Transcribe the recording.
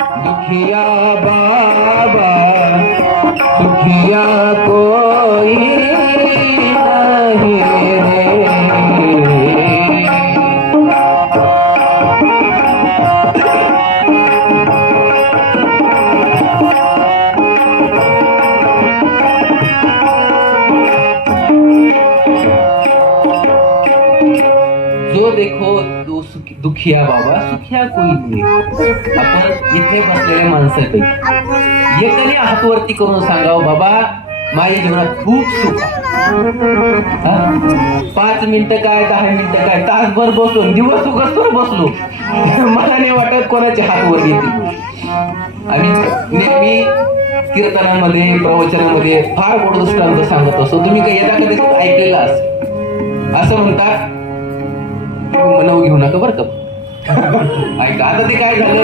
दुखिया बाबा सुखिया कोई नहीं रे। जो देखो दुखिया बाबा सुखिया कोई नाही। आपण इथे बसलेल्या माणसापैकी एकाने हात वरती करून सांगावं बाबा माझ्या जीवनात खूप सुख आहे. 5 मिनिटं काय 10 मिनिटं काय तासभर बसलो दिवस उगसतो बसलो मला नाही वाटत कोणाचे हात वर येतील. आम्ही नेहमी कीर्तनामध्ये प्रवचनामध्ये फार गोड दृष्टांत सांगत असतो. तुम्ही काही येता कधी ऐकलेला असं म्हणतात मनव घेऊ नका बरं का. ऐका आता ते काय झालं